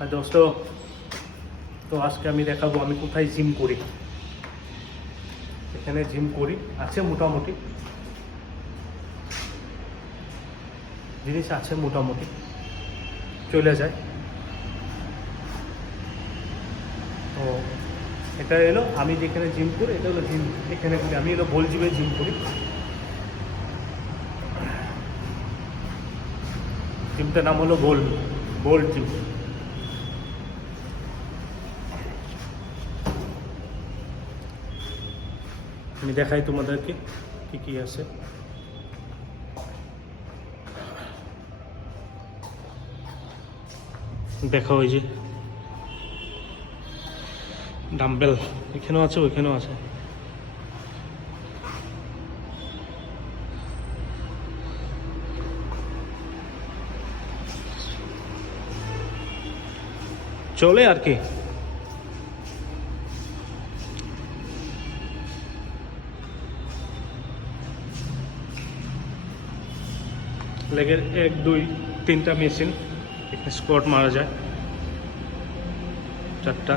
আর দোস্ত, তো আজকে আমি দেখাবো আমি কোথায় জিম করি। এখানে জিম করি, আছে মোটামুটি জিনিস আছে, মোটামুটি চলে যায়। তো এটা এলো আমি যেখানে জিম করি, এটা হলো জিম, এখানে করি আমি, এলো বোল জিমে জিম করি। জিমটার নাম হলো বোল জিম। আমি দেখাই তোমাদেরকে কি কি আছে। দেখা ওই যে ডাম্বেল এখানেও আছে, ওইখানেও আছে। চলে আর কি। লেগের 1 2 3টা মেশিন, এখানে স্কোয়াট মারা যায় 4টা।